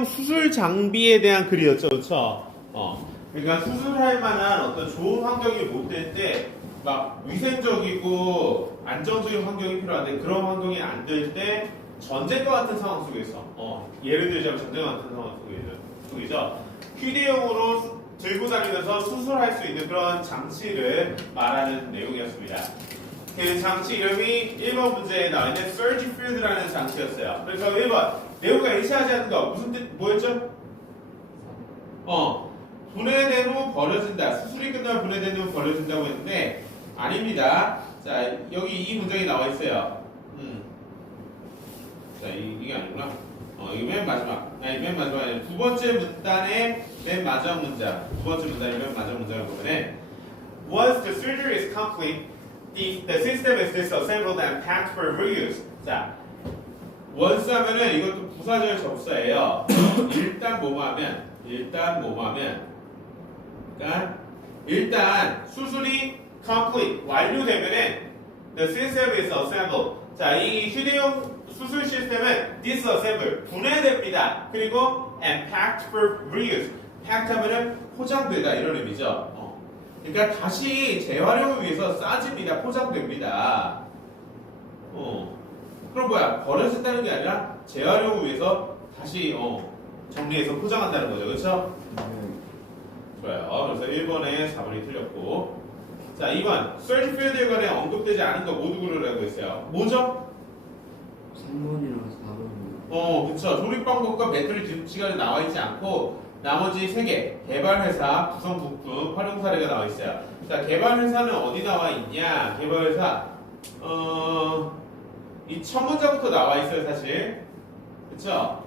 휴대용 수술 장비에 대한 글이었죠, 그렇죠? 그러니까 수술할 만한 어떤 좋은 환경이 못 될 때, 막 위생적이고 안정적인 환경이 필요한데 그런 환경이 안 될 때 전쟁과 같은 상황 속에서, 예를 들자면 전쟁과 같은 상황 속이죠. 휴대용으로 들고 다니면서 수술할 수 있는 그런 장치를 말하는 내용이었습니다. 그 장치 이름이 1번 문제에 나와 있는 surge field라는 장치였어요. 그래서 1번 내용과 일치하지 않는 거 무슨 뜻 뭐였죠? 분해된 후 버려진다. 수술이 끝나면 분해된 후 버려진다고 했는데 아닙니다. 자, 여기 이 문장이 나와 있어요. 자, 이게 아니구나. 이거 맨 마지막. 맨 마지막에 두 번째 문단의 맨 마지막 문장. 두 번째 문단의 맨 마지막 문장을 보면은 once the surgery is complete, the system is disassembled and packed for reuse. 자, once 하면은 이것도 부사절 접사예요. 일단 뭐뭐 하면 그러니까 일단 수술이 complete 완료되면은 the system is assembled. 자, 이 휴대용 수술 시스템은 disassemble 분해됩니다. 그리고 and packed for reuse. packed 하면은 포장되다 이런 의미죠. 그러니까 다시 재활용을 위해서 싸집니다. 포장됩니다. 그럼 뭐야? 버려진다는 게 아니라 재활용을 위해서 다시 정리해서 포장한다는 거죠. 그렇죠? 좋아요. 그래서 1번에 4번이 틀렸고, 자 2번 surge field에 관해 언급되지 않은 거 모두 고르라고 했어요. 뭐죠? 3번이랑 4번. 그쵸. 조립 방법과 배터리 주입 시간이 나와 있지 않고 나머지 3개 개발회사, 구성 부품, 활용 사례가 나와 있어요. 자, 개발회사는 어디 나와 있냐? 개발회사 이 첫 문장부터 나와 있어요, 사실. 그쵸?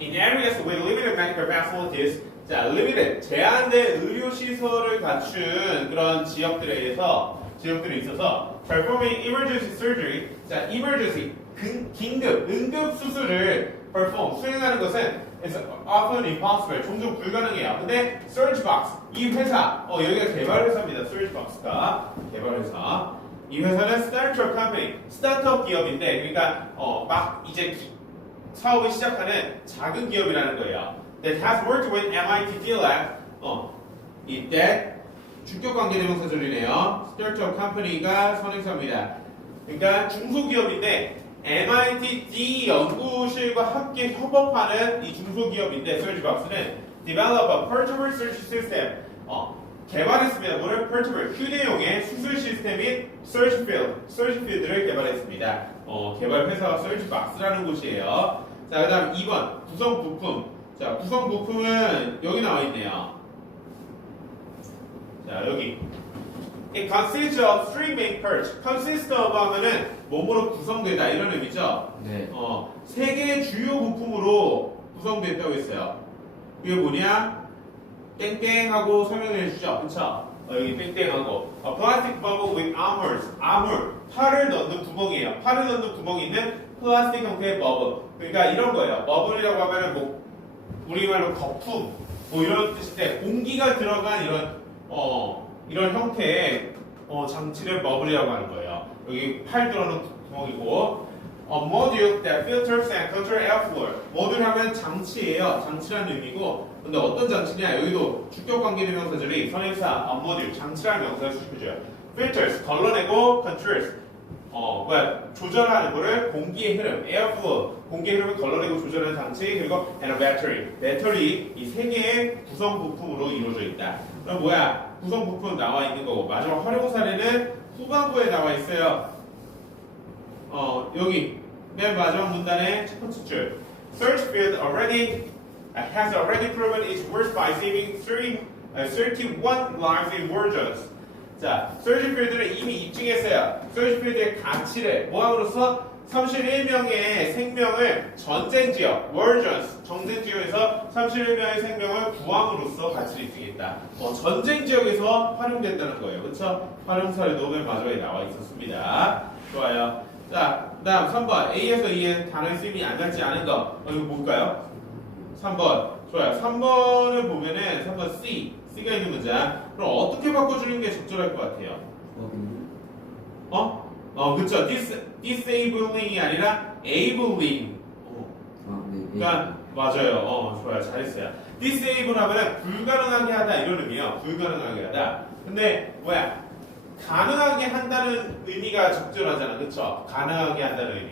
In areas with limited medical facilities, 자, limited 제한된 의료 시설을 갖춘 그런 지역들이 있어서 performing emergency surgery, 자, emergency 긴급 응급 수술을 perform 수행하는 것은 is often impossible 종종 불가능해요. 근데 surge box 이 회사 여기가 개발 회사입니다. surge box가 개발 회사. 이 회사는 startup company 스타트업 기업인데 그러니까 막 이제 사업을 시작하는 작은 기업이라는 거예요. That has worked with MIT DLab. 이때 주격 관계대명사절이네요. 스타트업 컴퍼니가 선행사입니다. 그러니까 중소기업인데 MIT D 연구실과 함께 협업하는 이 중소기업인데 surgebox는 develop a portable search system. 개발했습니다. 뭐를? portable 휴대용의 수술 시스템인 surge field를 개발했습니다. 개발 회사가 surgebox라는 곳이에요. 자, 그다음 2번 구성 부품. 자, 구성 부품은 여기 나와 있네요. 자, 여기. It consists of three main parts. consist of 하면은 몸으로 구성되다 이런 의미죠. 네. 세 개의 주요 부품으로 구성됐다고 했어요. 이게 뭐냐? 땡땡하고 설명을 해주죠. 그쵸? 여기 땡땡하고 A plastic bubble with armor. 팔을 넣는 구멍이에요. 팔을 넣는 구멍이 있는 플라스틱 형태의 버블. 그러니까 이런 거예요. 버블이라고 하면은 뭐 우리말로 거품 뭐 이런 뜻인데 공기가 들어간 이런 형태의 장치를 버블이라고 하는 거예요. 여기 팔 들어오는 구멍이고 A module that filters and controls airflow. 모듈 하면 장치예요. 장치라는 의미고 근데 어떤 장치냐? 여기도 주격관계대명사절이 선행사 A module 장치라는 명사를 수식해줘요. filters 걸러내고 controls 조절하는 거를 공기의 흐름 airflow 공기의 흐름을 걸러내고 조절하는 장치 그리고 and a battery 배터리 이 세 개의 구성 부품으로 이루어져 있다. 그럼 뭐야? 구성 부품 나와 있는 거고 마지막 활용 사례는 후반부에 나와 있어요. 여기 맨 마지막 문단의 첫 번째 줄 Search field has already proven its worth by saving 31 lives in war zones. 자, Search field를 이미 입증했어요. Search field의 가치를 뭐함으로써 31명의 생명을 전쟁 지역, war zones, 전쟁 지역에서 31명의 생명을 구함으로써 가치를 입증했다. 전쟁 지역에서 활용된다는 거예요. 그렇죠? 활용 사례도 맨 마지막에 나와 있었습니다. 좋아요. 자, 그 다음 3번 A에서 E의 단어의 쓰임이 안 닿지 않은 거 이거 뭘까요? 3번 좋아요. 3번을 보면은 3번 C가 있는 문장 그럼 어떻게 바꿔주는 게 적절할 것 같아요? 그쵸. disabling이 아니라 enabling. 아, 네. 그러니까 맞아요. 좋아요. 잘했어요. disable 하면은 불가능하게 하다 이런 의미요. 불가능하게 하다. 근데 뭐야? 가능하게 한다는 의미가 적절하잖아. 그쵸? 가능하게 한다는 의미.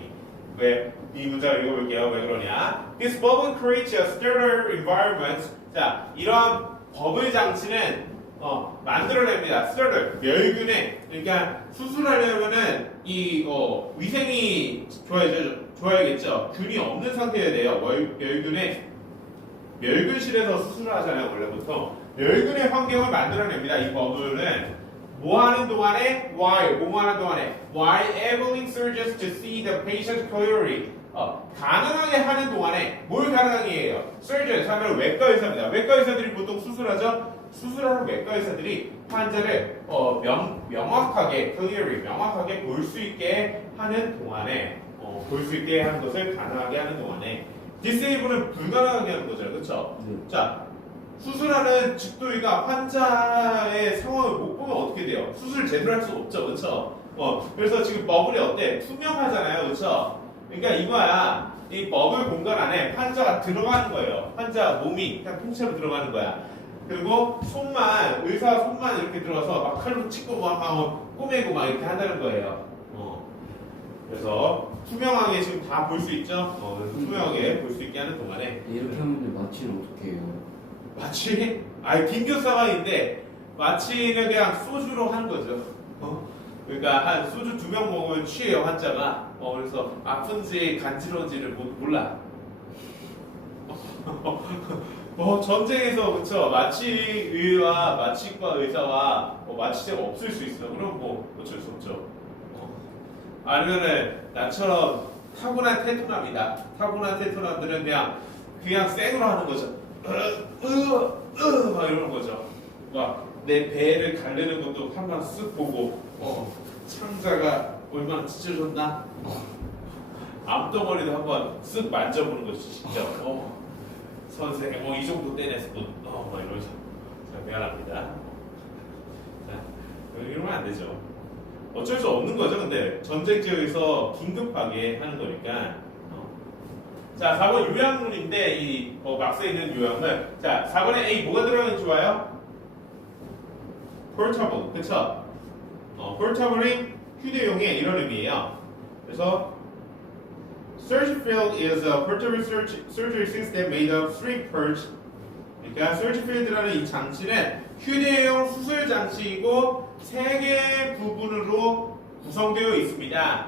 왜? 이 문장을 읽어볼게요. 왜 그러냐? This bubble creates a steril environment. 자, 이런 버블 장치는 만들어냅니다. steril, 멸균에. 그러니까 수술하려면은 이 위생이 좋아야겠죠. 균이 없는 상태여야 돼요. 멸균에. 멸균실에서 수술을 하잖아요. 원래부터. 멸균의 환경을 만들어냅니다. 이 버블은. 뭐 하는 동안에? While enabling surgeons to see the patient clearly. 가능하게 하는 동안에 뭘 가능하게 해요? surgeons 하면 외과 의사입니다. 외과 의사들이 보통 수술하죠? 수술하는 외과 의사들이 환자를 명확하게 볼 수 있게 하는 동안에 볼 수 있게 하는 것을 가능하게 하는 동안에 disable은 불가능하게 하는 거죠. 그렇죠? 네. 자, 수술하는 집도의가 환자의 상황을 못 보면 어떻게 돼요? 수술을 제대로 할 수 없죠. 그렇죠? 그래서 지금 버블이 어때? 투명하잖아요. 그렇죠? 그러니까 이거야. 이 버블 공간 안에 환자가 들어가는 거예요. 환자 몸이 그냥 통째로 들어가는 거야. 그리고 의사 손만 이렇게 들어가서 막 칼로 찍고 막 꼬매고 막 이렇게 한다는 거예요. 그래서 투명하게 지금 다 볼 수 있죠? 그래서 투명하게 볼 수 있게 하는 동안에 이렇게 하면 마취는 어떻게 해요? 마취? 긴급 상황인데 마취는 그냥 소주로 하는 거죠. 그러니까 한 소주 2병 먹으면 취해요 환자가. 그래서 아픈지 간지러운지를 몰라. 전쟁에서 그쵸 마취의와 마취과 의사와 마취제가 없을 수 있어. 그럼 어쩔 수 없죠. 아니면은 나처럼 타고난 테토남이다. 타고난 테토남들은 그냥 생으로 하는 거죠. 막 이러는 거죠. 막 내 배를 가르는 것도 한번 쓱 보고 창자가 얼마나 찢어졌나? 암덩어리도 한번 쓱 만져보는 거지 진짜. 선생님 이 정도 떼냈어. 막 이러면서 자, 미안합니다. 자, 이러면 안 되죠. 어쩔 수 없는 거죠. 근데 전쟁 지역에서 긴급하게 하는 거니까. 자, 4번 요약문인데 이 박스에 있는 요약문. 자, 4번에 A 뭐가 들어가는지 좋아요? portable, 그쵸? portable이 휴대용의 이런 의미예요. 그래서 surgery field is a portable surgery system made of 3 parts. 그러니까 surgery field라는 이 장치는 휴대용 수술 장치이고 3개의 부분으로 구성되어 있습니다.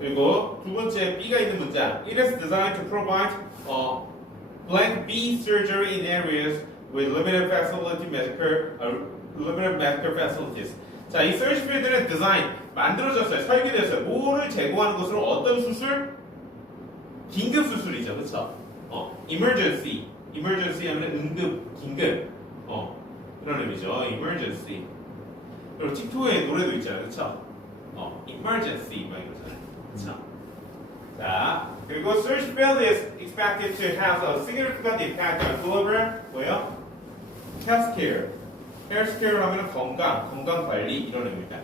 그리고 두 번째 B가 있는 문장. It is designed to provide blank B surgery in areas with limited medical facilities. 자, 이 surgery field는 디자인 만들어졌어요. 설계됐어요. 뭐를 제공하는 것으로 어떤 수술? 긴급 수술이죠, 그렇죠? emergency 하면 응급, 긴급. 그런 의미죠. emergency. 그리고 틱톡에 노래도 있잖아요, 그렇죠? emergency 막 이러잖아요, 그렇죠? 자, 그리고 surgery field is expected to have a significant impact on global 뭐요? healthcare. healthcare 하면 건강 관리 이런 의미입니다.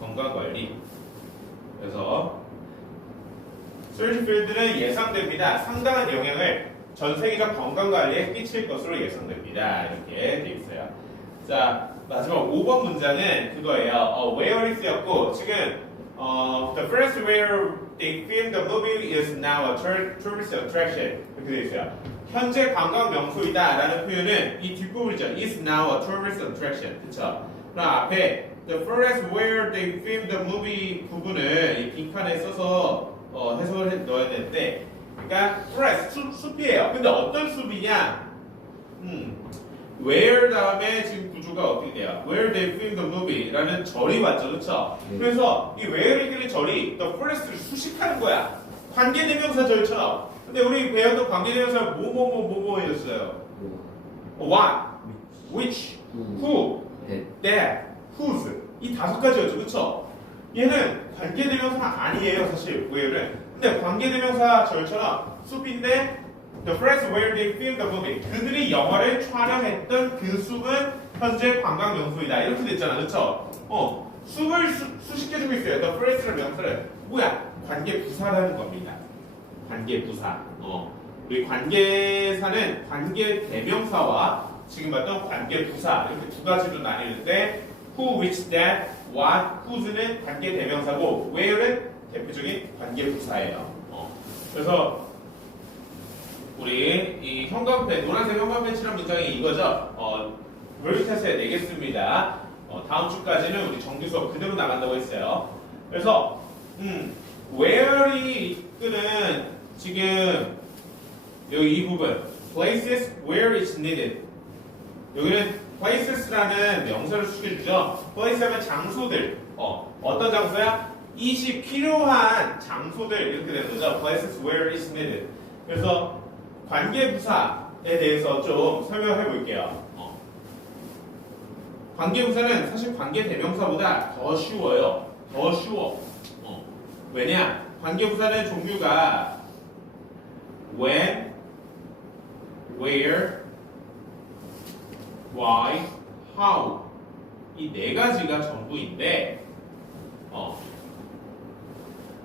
건강 관리. 그래서 surgery field는 예상됩니다. 상당한 영향을 전 세계적 건강 관리에 끼칠 것으로 예상됩니다. 이렇게 돼 있어요. 자, 마지막 5번 문장은 그거예요. where is였고 지금 the first where they filmed the movie is now a tourist attraction 이렇게 돼 있어요. 현재 관광 명소이다 라는 표현은 이 뒷부분이죠. is now a tourist attraction. 그쵸? 그럼 앞에 the forest where they filmed the movie 부분을 이 빈칸에 써서 해석을 넣어야 되는데 그러니까 forest, 숲이에요. 근데 어떤 숲이냐? where 다음에 지금 구조가 어떻게 돼요? where they filmed the movie 라는 절이 왔죠. 그쵸? 그래서 이 where에 있는 절이 the forest를 수식하는 거야. 관계대명사 절처럼. 근데 우리 배웠던 관계대명사 뭐였어요? what, which, who, that, whose 이 5가지였죠. 그쵸? 얘는 관계대명사 아니에요. 사실 where는. 근데 관계대명사 절처럼 숲인데 the forest where they filmed the movie 그들이 영화를 촬영했던 그 숲은 현재 관광 명소이다. 이렇게 됐잖아. 그쵸? 숨을 수식해주고 있어요. The phrase 명사를 뭐야? 관계 부사라는 겁니다. 관계 부사. 우리 관계사는 관계 대명사와 지금 봤던 관계 부사 이렇게 두 가지로 나뉘는데 who, which, that, what, who's,는 관계 대명사고 where는 대표적인 관계 부사예요. 그래서 우리 이 형광펜 노란색 형광펜 칠한 문장이 이거죠. 월요일테스트에 내겠습니다. 다음 주까지는 우리 정규 수업 그대로 나간다고 했어요. 그래서 where이 이끄는 지금 여기 이 부분 places where it's needed. 여기는 places라는 명사를 수식해주죠. place 하면 장소들. 어떤 장소야? 이시 필요한 장소들 이렇게 되는 거죠. places where it's needed. 그래서 관계부사에 대해서 좀 설명해 볼게요. 관계부사는 사실 관계대명사보다 더 쉬워요. 더 쉬워. 왜냐? 관계부사는 종류가 when, where, why, how 이 네 가지가 전부인데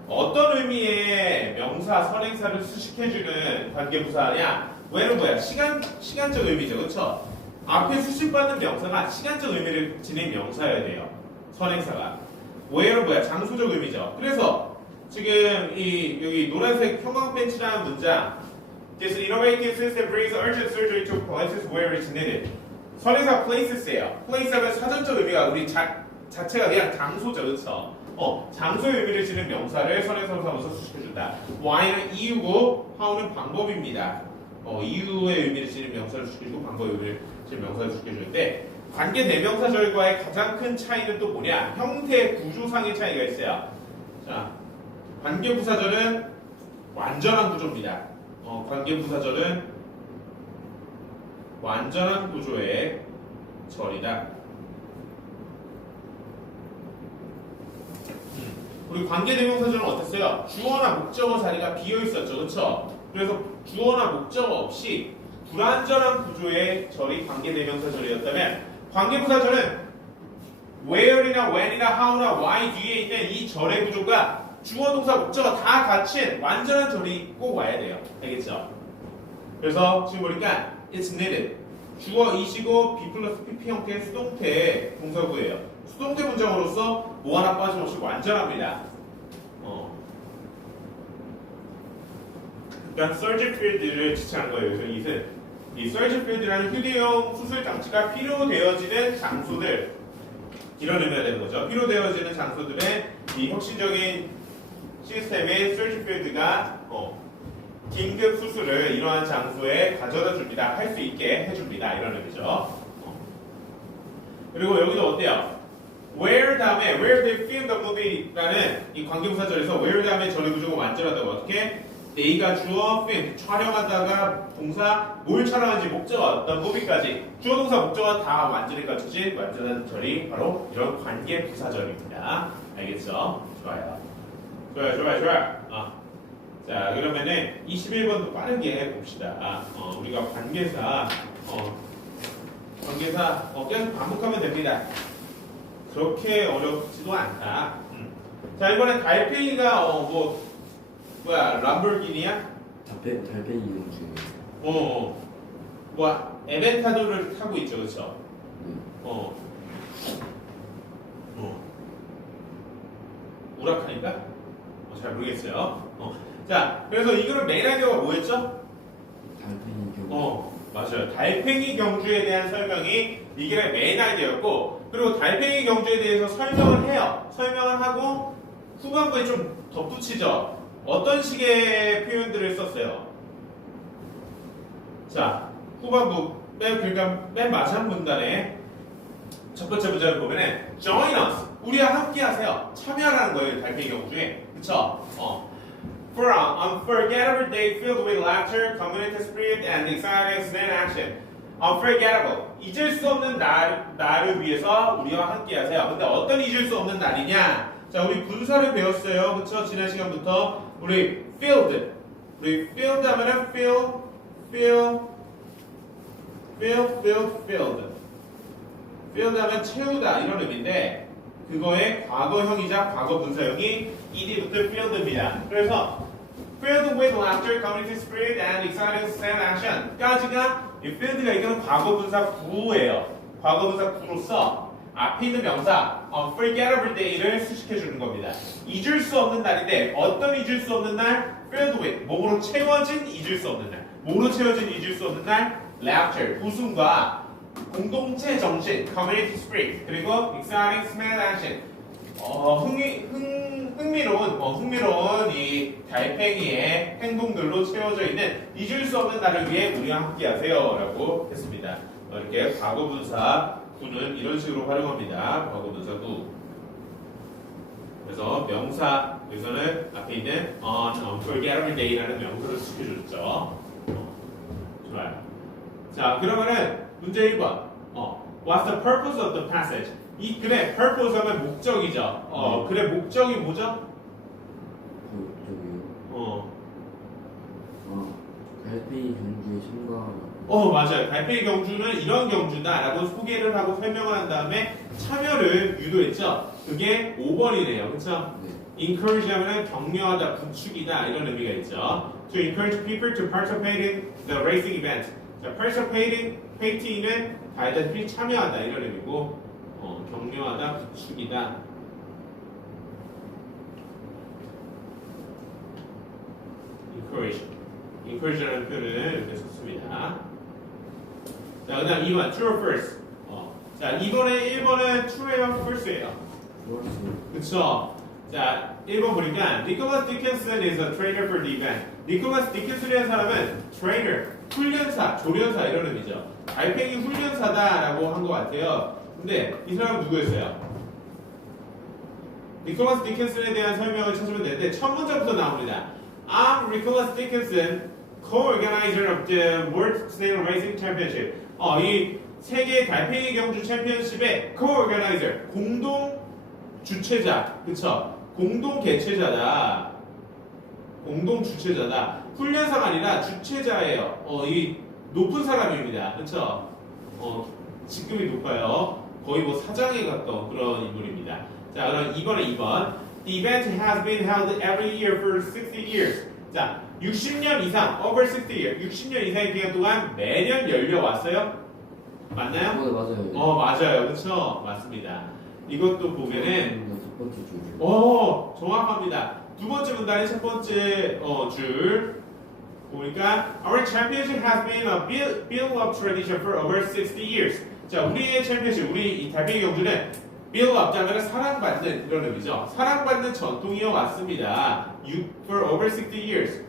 어떤 의미의 명사, 선행사를 수식해주는 관계부사냐? when은 뭐야? 시간적 의미죠, 그렇죠? 앞에 수식받는 명사가 시간적 의미를 지닌 명사여야 돼요. 선행사가. where는 뭐야? 장소적 의미죠. 그래서 지금 여기 노란색 형광펜치라는 문장 This innovative system brings urgent surgery to places where it's needed. 선행사 places예요. place 하면 사전적 의미가 우리 자체가 그냥 장소죠, 그렇죠? 장소의 의미를 지닌 명사를 선행사로 삼아서 수식해준다. why는 이유고 how는 방법입니다. 이유의 의미를 지닌 명사를 수식해주고 방법의 의미를 지닌 명사를 수식해주는데 관계 대명사절과의 가장 큰 차이는 또 뭐냐? 형태 구조상의 차이가 있어요. 자, 관계부사절은 완전한 구조입니다. 관계부사절은 완전한 구조의 절이다. 우리 관계대명사절은 어땠어요? 주어나 목적어 자리가 비어 있었죠, 그렇죠? 그래서 주어나 목적어 없이 불완전한 구조의 절이 관계대명사절이었다면 관계부사절은 where이나 when이나 how나 why 뒤에 있는 이 절의 구조가 주어, 동사, 목적어 다 갖춘 완전한 절이 꼭 와야 돼요. 알겠죠? 그래서 지금 보니까 it's needed. 주어 이시고 be 플러스 pp 형태의 수동태 동사구예요. 수동태 문장으로서 뭐 하나 빠짐없이 완전합니다. 그러니까 surgery field를 지칭한 거예요. 그래서 이 surgery field라는 휴대용 수술 장치가 필요되어지는 장소들 이런 의미가 되는 거죠. 필요되어지는 장소들의 이 혁신적인 시스템의 surgery field가 긴급 수술을 이러한 장소에 가져다 줍니다. 할 수 있게 해줍니다. 이런 의미죠. 그리고 여기도 어때요? where 다음에 where they film the movie라는 이 관계부사절에서 where 다음에 절의 구조가 완전하다고 어떻게? they가 주어, film 촬영하다가 동사 뭘 촬영하는지 목적어 어떤 movie까지 주어, 동사, 목적어 다 완전히 갖춰진 완전한 절이 바로 이런 관계부사절입니다. 알겠죠? 좋아요. 좋아요. 자, 그러면은 21번도 빠르게 봅시다. 우리가 관계사 계속 반복하면 됩니다. 그렇게 어렵지도 않다. 자, 이번엔 달팽이가 람보르기니야? 달팽이 용주. 에벤타도를 타고 있죠, 그렇죠? 우라칸인가? 잘 모르겠어요. 자, 그래서 이거는 메인 아이디어가 뭐였죠? 달팽이 경주. 맞아요. 달팽이 경주에 대한 설명이 이게 메인 아이디어였고, 그리고 달팽이 경주에 대해서 설명을 해요. 설명을 하고 후반부에 좀 덧붙이죠. 어떤 식의 표현들을 썼어요? 자, 후반부 그러니까 맨 마지막 문단에 첫 번째 문장을 보면은 Join us, 우리와 함께 하세요. 참여하라는 거예요, 달팽이 경주에. 그쵸? For an unforgettable day filled with laughter, community spirit, and exciting stand action. Unforgettable, 잊을 수 없는 날을 위해서 우리와 함께 하세요. 근데 어떤 잊을 수 없는 날이냐? 자, 우리 분사를 배웠어요. 그쵸? 지난 시간부터 우리 filled 하면은 filled 하면 채우다 이런 의미인데 그거의 과거형이자 과거 분사형이 ed부터 filled입니다. 그래서 filled with laughter, community spirit, and exciting stand action까지가 이 filled가 이거는 과거 분사 구예요. 과거 분사 구로서 앞에 있는 명사 unforgettable day를 수식해 주는 겁니다. 잊을 수 없는 날인데 어떤 잊을 수 없는 날? filled with 몸으로 채워진 잊을 수 없는 날. 뭐로 채워진 잊을 수 없는 날? laughter 웃음과 공동체 정신, community spirit, 그리고 exciting small action. 흥미로운 이 달팽이의 행동들로 채워져 있는 잊을 수 없는 날을 위해 우리와 함께하세요라고 했습니다. 이렇게 과거분사 구는 이런 식으로 활용합니다. 과거분사 구. 그래서 명사 여기서는 앞에 있는 unforgettable day라는 명사를 시켜줬죠. 좋아요. 자, 그러면은 문제 1번. What's the purpose of the passage? 이 글의 purpose 하면 목적이죠. 글의 목적이 뭐죠? 저기요. 달팽이 경주에 참가. 맞아요. 달팽이 경주는 이런 경주다라고 소개를 하고 설명을 한 다음에 참여를 유도했죠. 그게 5번이네요. 그렇죠? 네. encourage 하면 격려하다, 부추기다 이런 의미가 있죠. To encourage people to participate in the racing event. 자, participating은 다 알다시피 참여하다 이런 의미고 격려하다, 부추기다. encourage라는 표현을 이렇게 썼습니다. 자, 그 다음 2번 true or false. 자, 1번은 true예요, false예요. 그쵸? 자, 1번 보니까 Nicholas Dickinson is a trainer for the event. Nicholas Dickinson이라는 사람은 trainer, 훈련사, 조련사 이런 의미죠. 달팽이 훈련사다라고 한 것 같아요. 근데 이 사람은 누구였어요? 니콜라스 디킨슨에 대한 설명을 찾으면 되는데 첫 문장부터 나옵니다. I'm Nicholas Dickinson, co-organizer of the World Snail Racing Championship. 이 세계 달팽이 경주 챔피언십의 co-organizer, 공동 주최자, 그쵸? 공동 개최자다. 공동 주최자다. 훈련사가 아니라 주최자예요. 이 높은 사람입니다. 그쵸? 직급이 높아요. 거의 뭐 사장에 갔던 그런 인물입니다. 자, 그럼 2번. The event has been held every year for 60 years. 자, 60년 이상, over 60 years, 60년 이상의 기간 동안 매년 열려왔어요? 맞나요? 네, 맞아요. 맞아요. 그쵸? 맞습니다. 이것도 보면은 첫 번째 줄. 정확합니다. 두 번째 문단의 첫 번째 줄 보니까 Our championship has been a built-up tradition for over 60 years. 자, 우리의 챔피언십, 우리 이 달팽이 경주는 build-up, 자면 사랑받는 이런 의미죠. 사랑받는 전통이어 왔습니다. For over 60 years.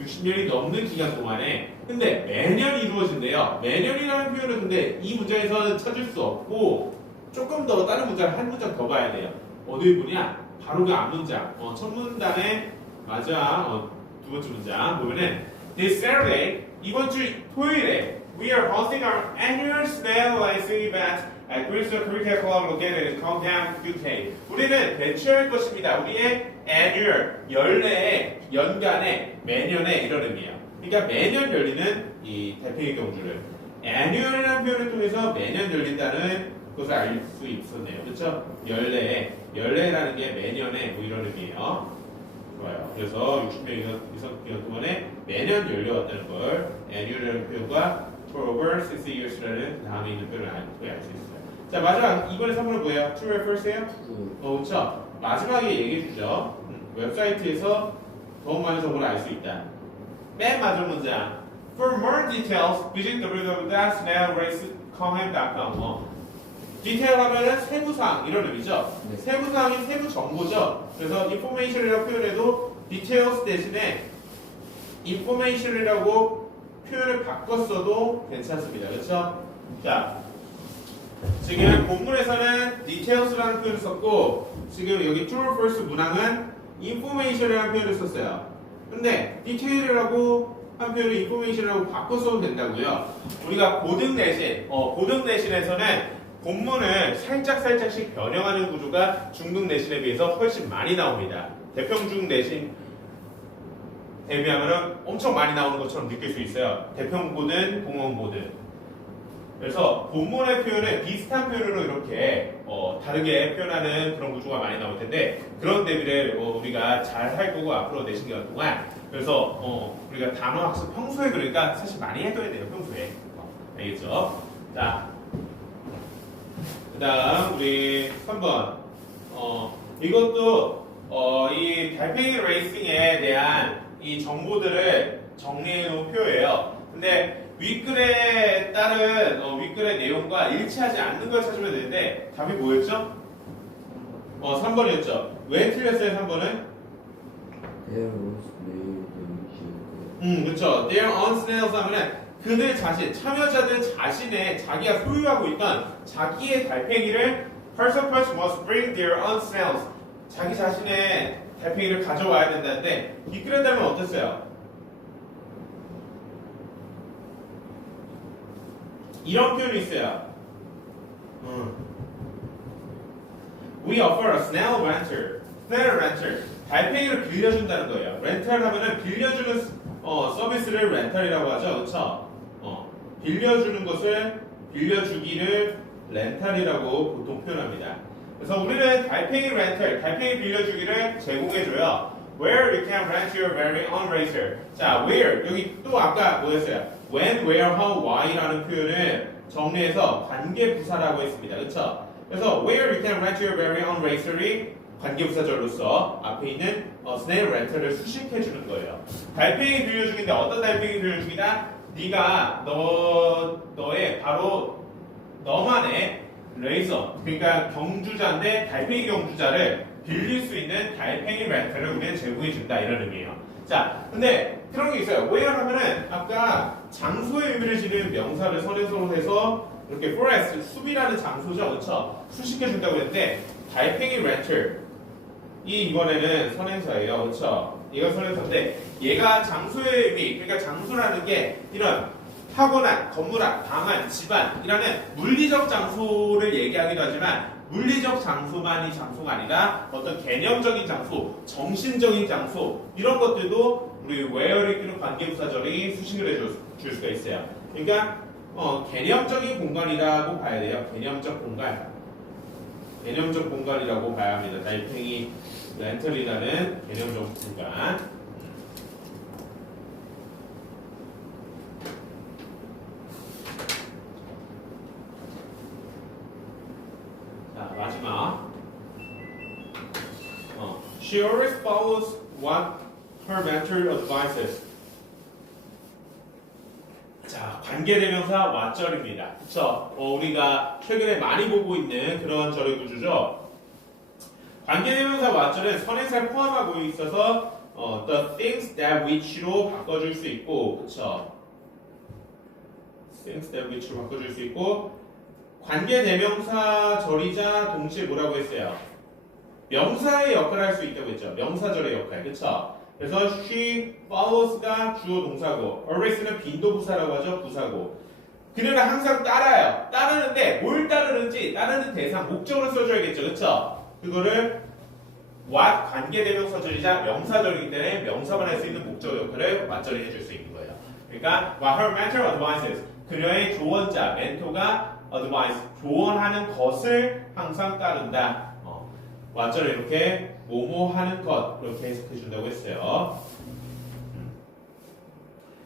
60년이 넘는 기간 동안에. 근데 매년 이루어진대요. 매년이라는 표현은 근데 이 문장에서는 찾을 수 없고 조금 더 다른 문장 한 문장 더 봐야 돼요. 어디 보냐? 바로 그 앞문장. 첫 문단에 맞아. 두 번째 문장 보면은 This Saturday, 이번 주 토요일에 we are hosting our annual snail racing event at Bristol Cricket Club located in Compton, UK. 우리는 배치할 것입니다. 우리의 annual, 연례의, 연간의, 매년의 이런 의미예요. 그러니까 매년 열리는 이 달팽이 경주를 annual이라는 표현을 통해서 매년 열린다는 것을 알 수 있었네요. 그렇죠? 연례라는 게 매년의 뭐 이런 의미예요. 좋아요. 그래서 60년 이상 기간 동안에 매년 열려왔다는 걸 annual이라는 표현과 for over 60 years라는 다음에 있는 표현을 알 수 있어요. 자, 마지막 2번의 3번은 뭐예요? True or false예요? 그렇죠. 마지막에 얘기해 주죠. 웹사이트에서 더욱 많은 정보를 알 수 있다. 맨 마지막 문장. For more details, visit www.snailracecomham.com. 디테일 하면은 세부사항 이런 의미죠. 네. 세부사항이 세부 정보죠. 그래서 information이라고 표현해도 details 대신에 information이라고 표현을 바꿨어도 괜찮습니다. 그렇죠? 자, 지금 본문에서는 details라는 표현을 썼고 지금 여기 true or false 문항은 information이라는 표현을 썼어요. 근데 detail이라고 한 표현을 information이라고 바꿔서도 된다고요. 우리가 고등 내신에서는 본문을 살짝씩 변형하는 구조가 중등 내신에 비해서 훨씬 많이 나옵니다. 대평중 내신 대비하면 엄청 많이 나오는 것처럼 느낄 수 있어요. 대평고든 공원고든. 그래서 본문의 표현은 비슷한 표현으로 이렇게 다르게 표현하는 그런 구조가 많이 나올 텐데 그런 대비를 우리가 잘 할 거고 앞으로 내신 기간 동안 그래서 우리가 단어 학습 평소에 그러니까 사실 많이 해둬야 돼요 평소에 알겠죠? 자, 그다음 우리 3번 이것도 이 달팽이 레이싱에 대한 이 정보들을 정리해 놓은 표예요. 근데 윗글에 따른 윗글의 내용과 일치하지 않는 걸 찾으면 되는데 답이 뭐였죠? 3번이었죠. 왜 틀렸어요 3번은? There was no 그렇죠. Their own snails 하면은 그들 자신, 참여자들 자신의 자기가 소유하고 있던 자기의 달팽이를 Persephone must bring their own snails. 자기 자신의 달팽이를 가져와야 된다는데 윗글에 따르면 어땠어요? 이런 표현이 있어요. We offer a snail renter. snail renter. 달팽이를 빌려준다는 거예요. 렌탈 하면은 빌려주는 서비스를 렌탈이라고 하죠. 그렇죠? 빌려주는 것을 빌려주기를 렌탈이라고 보통 표현합니다. 그래서 우리는 달팽이 렌탈, 달팽이 빌려주기를 제공해줘요. Where you can rent your very own racer. 자, where 여기 또 아까 뭐였어요? When, where, how, why라는 표현을 정리해서 관계부사라고 했습니다. 그렇죠? 그래서 where you can rent your very own racer이 관계부사절로서 앞에 있는 snail rental을 수식해 주는 거예요. 달팽이 빌려주기인데 어떤 달팽이 빌려주기다? 네가 너의 바로 너만의 레이서 그러니까 경주자인데 달팽이 경주자를 빌릴 수 있는 달팽이 렌탈을 우리는 제공해 준다 이런 의미예요. 자, 근데 그런 게 있어요. where 하면은 아까 장소의 의미를 지닌 명사를 선행사로 해서 이렇게 forest 숲이라는 장소죠, 그렇죠? 수식해 준다고 했는데 달팽이 렌탈 이번에는 선행사예요, 그렇죠? 이건 선행사인데 얘가 장소의 의미, 그러니까 장소라는 게 이런 타고난, 건물 앞, 방안, 집안이라는 물리적 장소를 얘기하기도 하지만 물리적 장소만이 장소가 아니라 어떤 개념적인 장소, 정신적인 장소 이런 것들도 우리 where를 끼는 관계부사절이 수식을 해줄 수가 있어요. 그러니까 개념적인 공간이라고 봐야 돼요. 개념적 공간. 개념적 공간이라고 봐야 합니다. 달팽이 렌털이라는 개념적 공간. 자, 마지막. She always follows what her mentor advises. 자, 관계대명사 왓절입니다. 그쵸? 우리가 최근에 많이 보고 있는 그런 절의 구조죠. 관계대명사 왓절은 선행사를 포함하고 있어서 the things that which로 바꿔줄 수 있고, 그쵸? things that which로 바꿔줄 수 있고, 관계대명사 절이자 동시에 뭐라고 했어요? 명사의 역할을 할 수 있다고 했죠. 명사절의 역할, 그쵸? 그래서 she follows가 주어 동사고 always는 빈도부사라고 하죠. 부사고 그녀는 항상 따라요. 따르는데 뭘 따르는지 따르는 대상 목적으로 써줘야겠죠. 그쵸? 그거를 what 관계대명사절이자 명사절이기 때문에 명사만 할 수 있는 목적 역할을 맞절이 해줄 수 있는 거예요. 그러니까 what her mentor advises 그녀의 조언자 멘토가 advice 조언하는 것을 항상 따른다. 맞절을 이렇게 뭐뭐 하는 것 이렇게 해석해 준다고 했어요.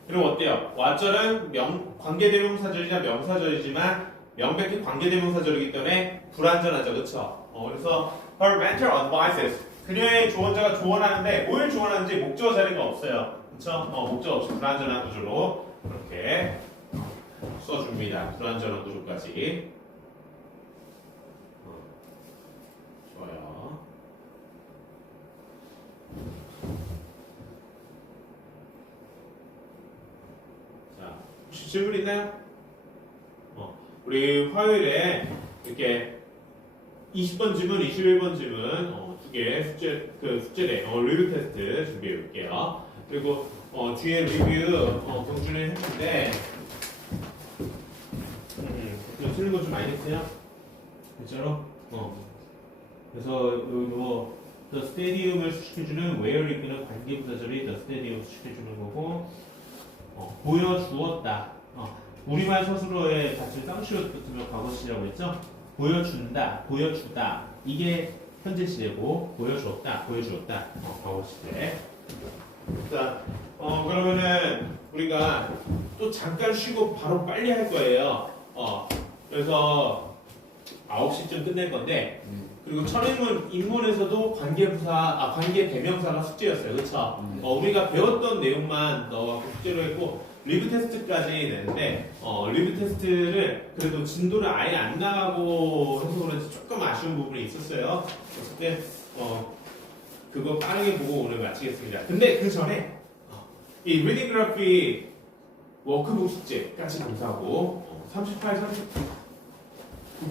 그럼 어때요? 왓절은 관계대명사절이자 명사절이지만 명백히 관계대명사절이기 때문에 불완전하죠, 그렇죠? 그래서 her mentor advises 그녀의 조언자가 조언하는데 뭘 조언하는지 목적어 자리가 없어요, 그렇죠? 목적 없이 불완전한 구조로 이렇게 써줍니다. 불완전한 구조까지. 좋아요. 자, 혹시 질문 있나요? 우리 화요일에 이렇게 20번 질문, 21번 질문 두 개 숙제래 리뷰 테스트 준비해 볼게요. 그리고 뒤에 리뷰 경준이 했는데 틀린 거 좀 많이 했어요? 진짜로? 그래서 the stadium을 수식해주는 where 이끄는 관계부사절이 the stadium 수식해주는 거고 보여주었다. 우리말 서술어의 받침 쌍시옷 붙으면 과거 시제라고 했죠? 보여준다, 보여주다. 이게 현재 시제고 보여주었다, 보여주었다. 과거 시제. 자, 그러면은 우리가 또 잠깐 쉬고 바로 빨리 할 거예요. 그래서 9시쯤 끝낼 건데, 그리고 인문에서도 관계 대명사가 숙제였어요. 그쵸? 우리가 배웠던 내용만 숙제로 했고, 리뷰 테스트까지 냈는데, 리뷰 테스트를 그래도 진도를 아예 안 나가고 해서 그런지 조금 아쉬운 부분이 있었어요. 어쨌든, 그거 빠르게 보고 오늘 마치겠습니다. 근데 그 전에, 이 리딩 그래피 워크북 숙제까지 감사하고, 38,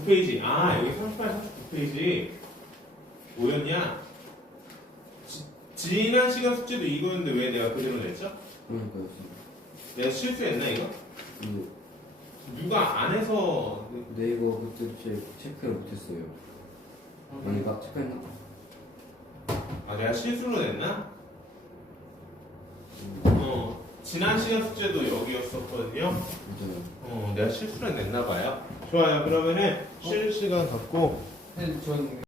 39페이지. 여기 38, 39페이지. 뭐였냐? 지난 시간 숙제도 이거였는데 왜 내가 그대로 냈죠? 내가 실수했나 이거? 누가 안 해서 네이버 그때 체크를 못했어요. 아닌가? 체크했나? 내가 실수로 냈나? 지난 시간 숙제도 여기였었거든요. 맞아요. 내가 실수로 냈나 봐요. 좋아요. 그러면은 쉴 시간 갖고 전